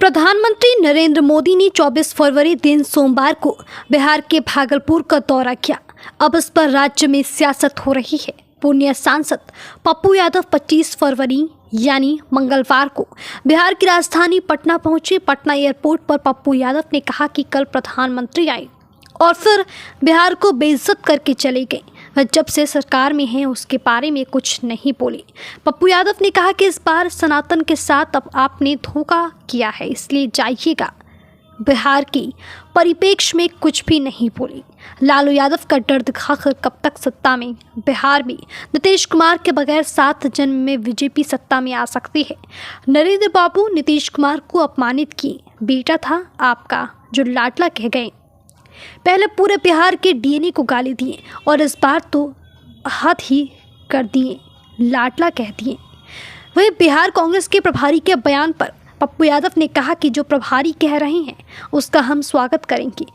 प्रधानमंत्री नरेंद्र मोदी ने 24 फरवरी दिन सोमवार को बिहार के भागलपुर का दौरा किया। अब इस पर राज्य में सियासत हो रही है। पूर्णिया सांसद पप्पू यादव 25 फरवरी यानी मंगलवार को बिहार की राजधानी पटना पहुंचे। पटना एयरपोर्ट पर पप्पू यादव ने कहा कि कल प्रधानमंत्री आए और फिर बिहार को बेइज्जत करके चले गए। वह जब से सरकार में हैं उसके बारे में कुछ नहीं बोले। पप्पू यादव ने कहा कि इस बार सनातन के साथ अब आपने धोखा किया है, इसलिए जाइएगा। बिहार की परिप्रेक्ष्य में कुछ भी नहीं बोली। लालू यादव का डर दिखाकर कब तक सत्ता में बिहार में नीतीश कुमार के बगैर 7 जन्म में बीजेपी सत्ता में आ सकती है। नरेंद्र बाबू नीतीश कुमार को अपमानित किए। बेटा था आपका जो लाडला कह गए। पहले पूरे बिहार के डीएनए को गाली दिए और इस बार तो हद ही कर दिए, लाडला कह दिए। वही बिहार कांग्रेस के प्रभारी के बयान पर पप्पू यादव ने कहा कि जो प्रभारी कह रहे हैं उसका हम स्वागत करेंगे,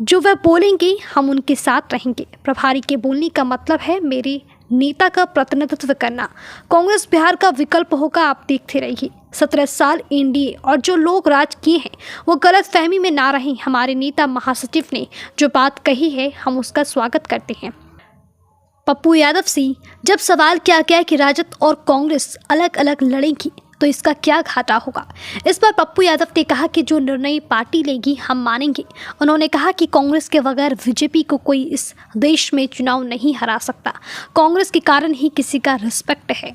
जो वह बोलेंगे हम उनके साथ रहेंगे। प्रभारी के बोलने का मतलब है मेरे नेता का प्रतिनिधित्व करना। कांग्रेस बिहार का विकल्प होगा, आप देखते रहिए। 17 साल एनडीए और जो लोग राज किए हैं वो गलत फहमी में ना रहें। हमारे नेता महासचिव ने जो बात कही है हम उसका स्वागत करते हैं। पप्पू यादव से जब सवाल किया गया कि राजद और कांग्रेस अलग अलग लड़ेंगी तो इसका क्या घाटा होगा, इस पर पप्पू यादव ने कहा कि जो निर्णय पार्टी लेगी हम मानेंगे। उन्होंने कहा कि कांग्रेस के बगैर बीजेपी को कोई इस देश में चुनाव नहीं हरा सकता। कांग्रेस के कारण ही किसी का रिस्पेक्ट है।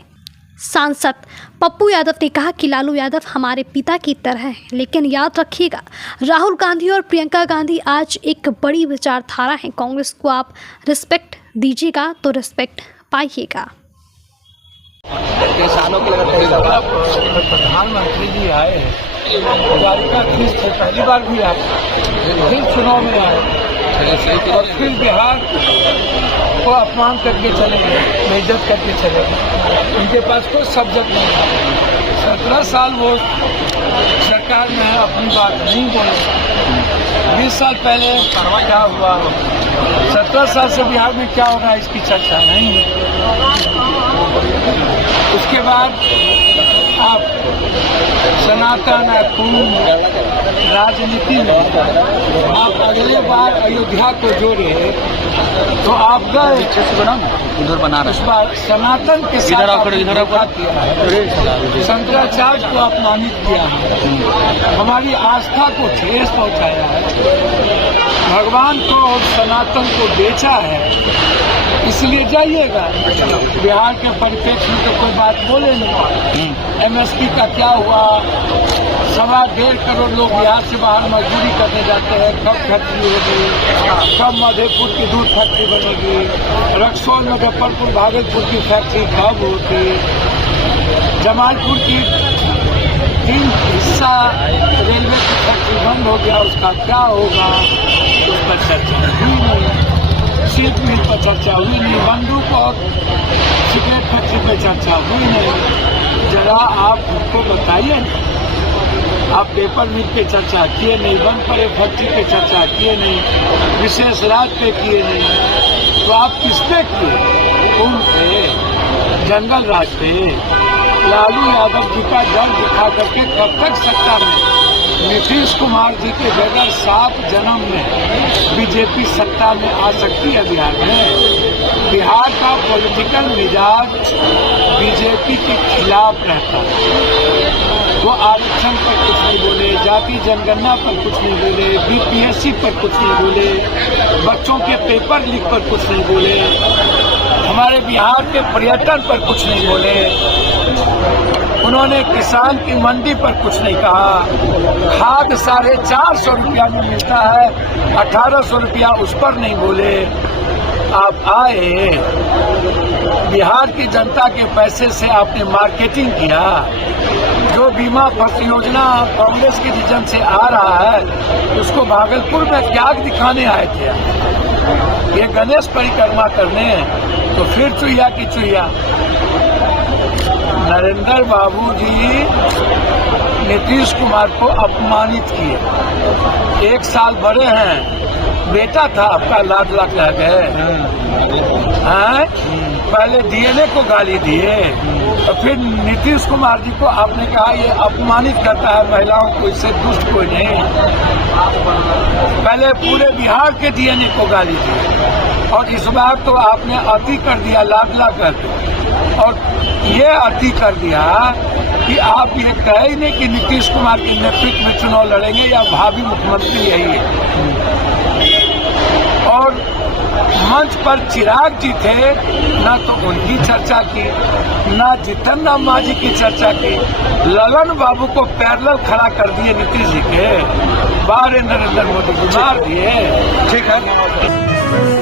सांसद पप्पू यादव ने कहा कि लालू यादव हमारे पिता की तरह है, लेकिन याद रखिएगा राहुल गांधी और प्रियंका गांधी आज एक बड़ी विचारधारा है। कांग्रेस को आप रिस्पेक्ट दीजिएगा तो रिस्पेक्ट पाइएगा। किसानों के प्रधानमंत्री जी आए हैं, पहली बार भी आए, फिर चुनाव में आए और फिर बिहार को अपमान करके चले गए, बेइज्जत करके चले गए। उनके पास कोई सब्जेक्ट नहीं था। 17 साल वो सरकार में है, अपनी बात नहीं बोले। 20 साल पहले क्या हुआ, 17 साल से बिहार में क्या होगा इसकी चर्चा नहीं है। उसके बाद आप सनातन राजनीति में आप अगले बार अयोध्या को जोड़े तो आप गए उधर बना रहे। इस बार सनातन के साथ किया है, शंकराचार्य को अपमानित किया है, हमारी आस्था को ठेस पहुंचाया है, भगवान को और सनातन को बेचा है। इसलिए जाइएगा। बिहार के परिप्रेक्ष्य में तो कोई बात बोले नहीं। एमएसपी का क्या हुआ, 1.25 करोड़ लोग बिहार से बाहर मजदूरी करने जाते हैं। कब फैक्ट्री होगी, कब मधेपुर की दूध फैक्ट्री बनेगी, रक्सौल मुजफ्फरपुर भागलपुर की फैक्ट्री कब होगी, जमालपुर की 3 हिस्सा रेलवे की फैक्ट्री बंद हो गया, उसका क्या होगा, उस पर चर्चा हुई नहीं। सीट मिल पर चर्चा हुई नहीं, बंदूक और सिगरेट फैक्ट्री पर चर्चा हुई नहीं। जरा आप उनको बताइए, आप पेपर मिल पे चर्चा किए नहीं, बंद पड़े फैक्ट्री पे चर्चा किए नहीं, विशेष राज पे किए नहीं, तो आप किस पे किए? उन पे, जंगल राज पे। लालू यादव जी का डर दिखा करके कब तक सत्ता में नीतीश कुमार जी के बगैर 7 जन्म में बीजेपी सत्ता में आ सकती है बिहार में। बिहार का पॉलिटिकल मिजाज बीजेपी के खिलाफ रहता है। वो आरक्षण पर कुछ नहीं बोले, जाति जनगणना पर कुछ नहीं बोले, बीपीएससी पर कुछ नहीं बोले, बच्चों के पेपर लीक पर कुछ नहीं बोले, हमारे बिहार के पर्यटन पर कुछ नहीं बोले, उन्होंने किसान की मंडी पर कुछ नहीं कहा। खाद 450 रुपया में मिलता है, 1800 रुपया उस पर नहीं बोले। आप आए, बिहार की जनता के पैसे से आपने मार्केटिंग किया। जो बीमा योजना कांग्रेस के विजन से आ रहा है उसको भागलपुर में त्याग दिखाने आए थे। ये गणेश परिक्रमा करने तो फिर चुहिया की चुहिया। नरेंद्र बाबू जी नीतीश कुमार को अपमानित किए। 1 साल बड़े हैं, बेटा था आपका लाडला कह गए हैं। पहले डीएनए को गाली दिए और फिर नीतीश कुमार जी को आपने कहा ये अपमानित करता है महिलाओं को, इससे दुष्ट कोई नहीं। पहले पूरे बिहार के डीएनए को गाली दी और इस बार तो आपने अति कर दिया, लाडला करके। और ये अति कर दिया कि आप ये कहे ही नहीं कि नीतीश कुमार के नेतृत्व में चुनाव लड़ेंगे या भावी मुख्यमंत्री यही है। और मंच पर चिराग जी थे, ना तो उनकी चर्चा की, ना जीतन राम मांझी की चर्चा की। ललन बाबू को पैरेलल खड़ा कर दिए नीतीश जी के, बाहर नरेंद्र मोदी को मार दिए। ठीक है।